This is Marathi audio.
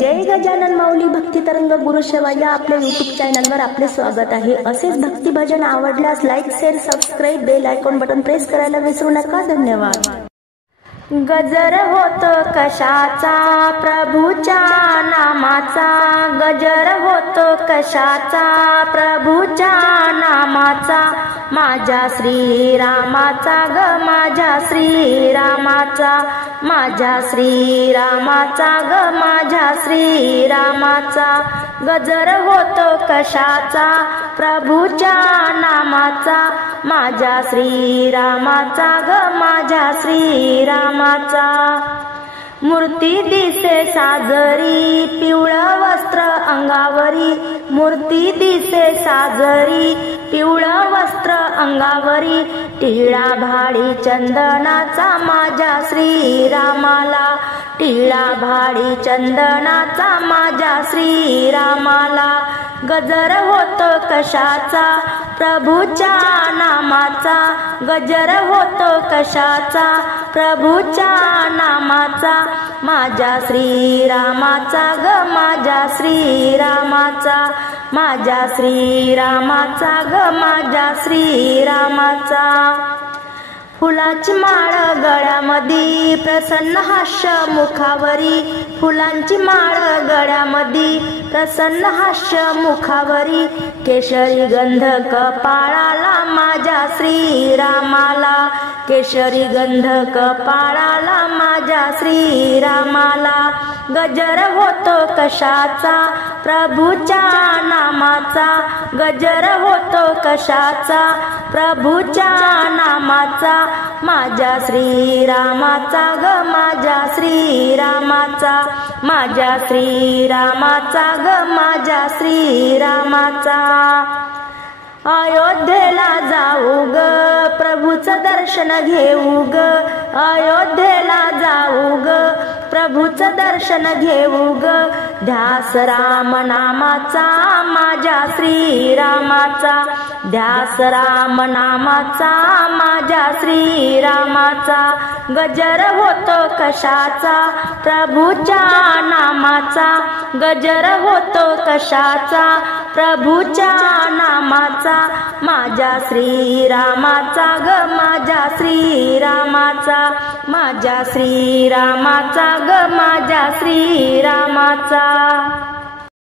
जय गजानन माऊली भक्ती तरंग गुरुसेवा या आपल्या YouTube चॅनलवर आपले स्वागत आहे। असेच भक्ती भजन आवडल्यास like share subscribe bell icon button press करायला विसरू नका। धन्यवाद। गजर होतो कशाचा प्रभूच्या नामाचा, गजर होतो कशाचा प्रभूच्या नामाचा, माझ्या श्रीरामाचा ग माझ्या श्रीरामाचा, माझ्या श्रीरामाचा ग माझ्या श्रीरामाचा, गजर होतो कशाचा प्रभूच्या नामाचा, माझ्या श्रीरामाचा ग माझ्या श्रीरामाचा। मूर्ती दिसे साजरी पिवळं वस्त्र अंगावरी, मूर्ती दिसे साजरी पिवळं वस्त्र अंगावरी, टिळा भाडी चंदनाचा माझ्या श्रीरामाला, टिळा भाडी चंदनाचा माझ्या श्रीरामाला, गजर होतो कशाचा प्रभूच्या नामाचा, गजर होतो कशाचा प्रभूच्या नामाचा, माझ्या श्रीरामाचा ग माझ्या श्रीरामाचा, माझ्या श्रीरामाचा ग माझ्या श्रीरामाचा। फुलाची माळ गळ्यामध्ये प्रसन्न हास्य मुखावरी, फुलांची माळ गळ्यामध्ये प्रसन्न हास्य मुखावरी, केशरी गंध कपाळाला माझ्या श्रीरामाला, केशरी गंध कपाळाला माझ्या श्रीरामाला, गजर होतो कशाचा प्रभूच्या नामाचा, गजर होतो कशाचा प्रभूच्या नामाचा, माझ्या श्रीरामाचा ग माझ्या श्रीरामाचा, माझ्या श्रीरामाचा ग माझ्या श्रीरामाचा। अयोध्येला जाऊ ग प्रभूचं दर्शन घेऊ ग, अयोध्येला जाऊ ग प्रभूचं दर्शन घेऊ ग, ध्यास राम नामाचा माझ्या श्रीरामाचा, ध्यास राम नामाचा माझ्या श्रीरामाचा, गजर होतो कशाचा प्रभूच्या नामाचा, गजर होतो कशाचा प्रभूच्या नामाचा, माझ्या श्रीरामाचा ग माझ्या श्रीरामाचा, माझ्या श्रीरामाचा ग माझ्या श्रीरामाचा।